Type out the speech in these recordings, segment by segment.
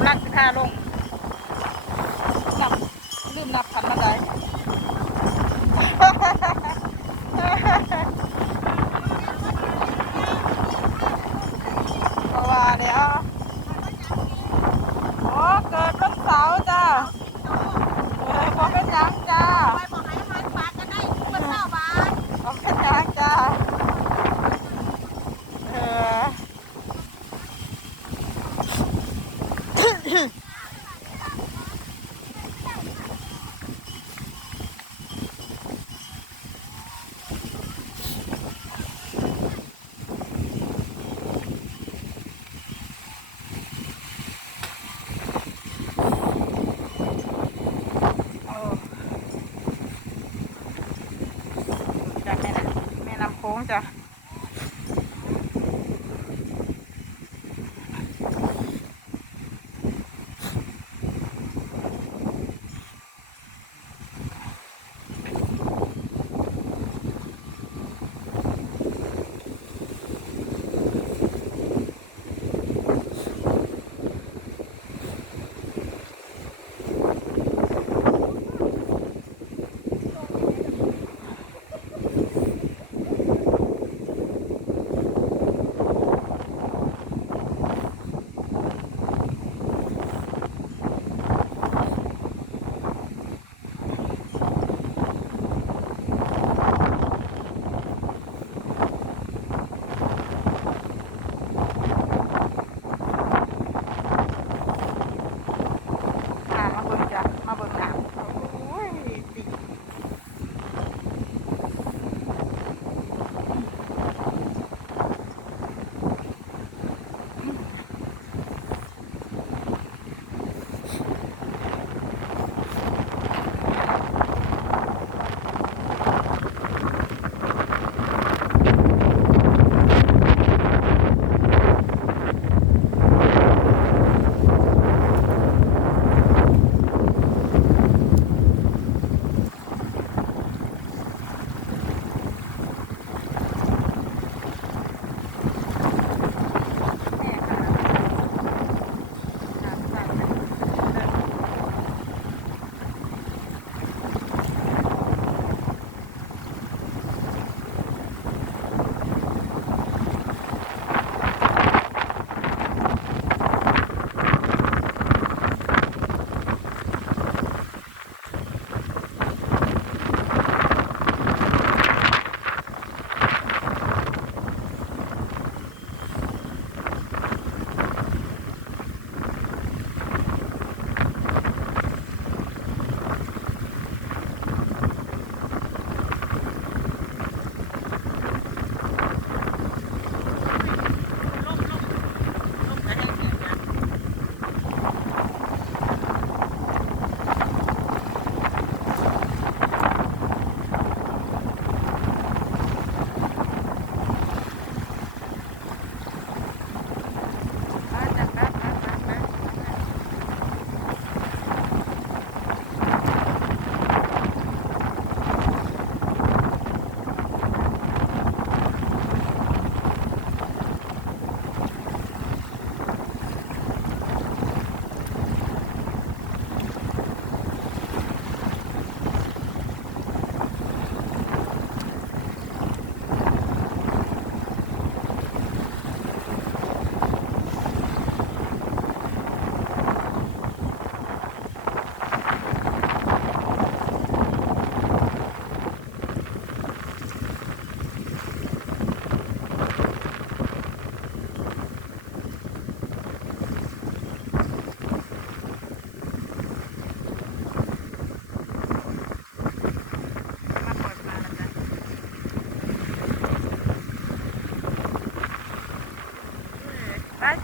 กำลังสิพาลงนับลืมนับขันมาได้เพราะว่าเดี๋ยวโอ้เกิดวันเสาร์จ้าพอเป็นยังจ้าบอกให้มันปากกันได้วันเสาร์บาทพอเป็นยังจ้าโค้งจ้ะ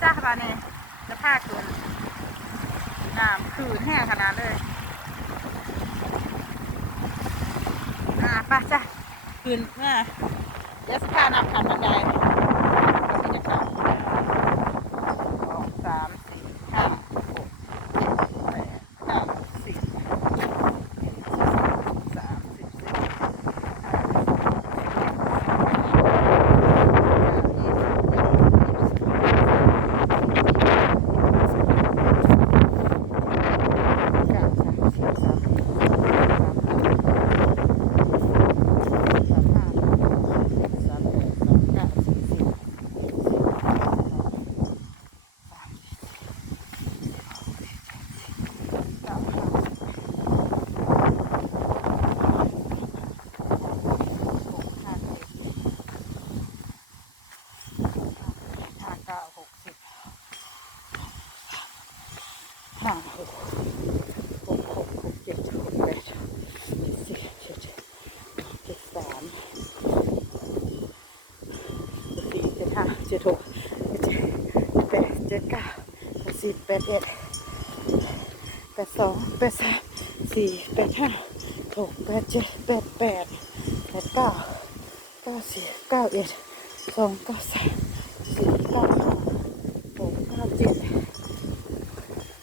จ้าบ้านนี้จะพาขึ้นน้ำคืนแห้งขนาดเลยป้าจ้าขึ้นเนี่ยเดี๋ยวสิพาน้ำขันบันไดก็มีจะขับ2 3 4 5 6 7 8 9 10 11 12 5 6 7 6 8 7 3 4 7 5 7 6 7 7 9 10 8 1 8 2 8 3 4 8 5 6 8 7 8 8 8 9 9 10 9 1 2 9 3 4 9 5 6 9 7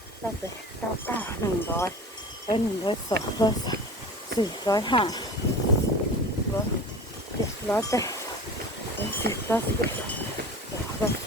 9 8 9 9 100 102 103 405 107 108 110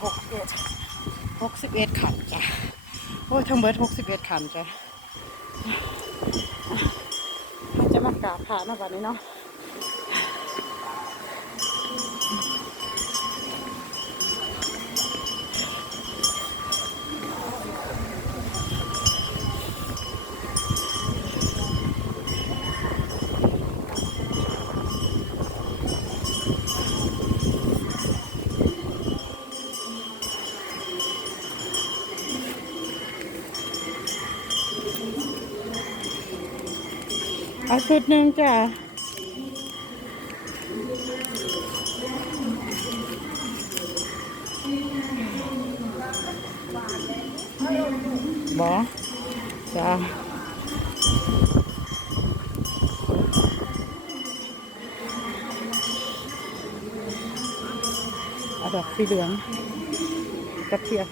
111 61ขันจ้ะโอ้ยทั้งเบิด61ขันจ้ะจะมากราบพระนะวันนี้เนาะเอาชุดหนึ่งจ้ะบอจ้ะเอาดอกสีเหลืองกระเทียม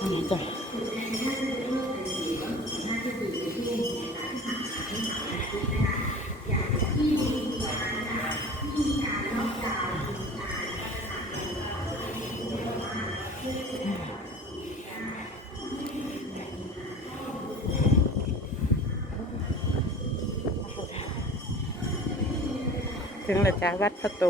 อันนี้จ้ะถึงแล้วจ้ะวัดพระโต